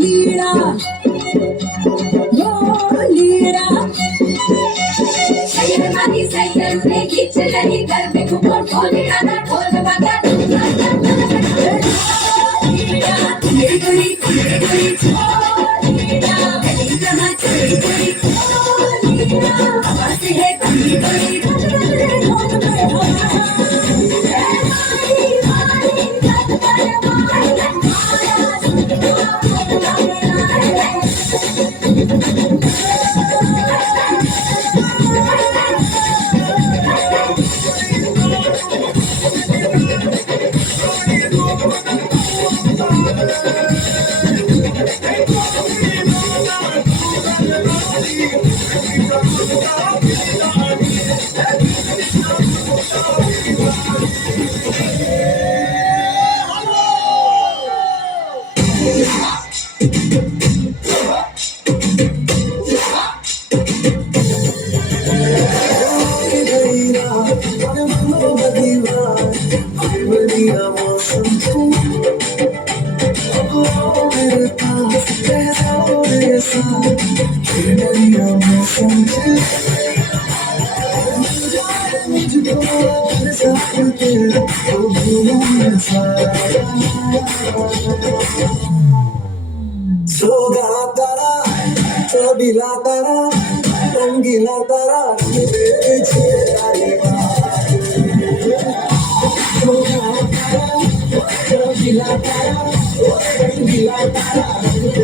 लीड़ा लीड़ा सैयद मानी सैयद ने गीत चली घर में घुमर ढोल गाना ढोल बजा लीड़ा मेरी गोरी लीड़ा मेरी जहां चोरी चोरी लीड़ा आवाज है कमी गोरी ढोल में सोगा तारा चबीला तारा रंगीला तारा सोगा तारा चबीला तारा रंगीला तारा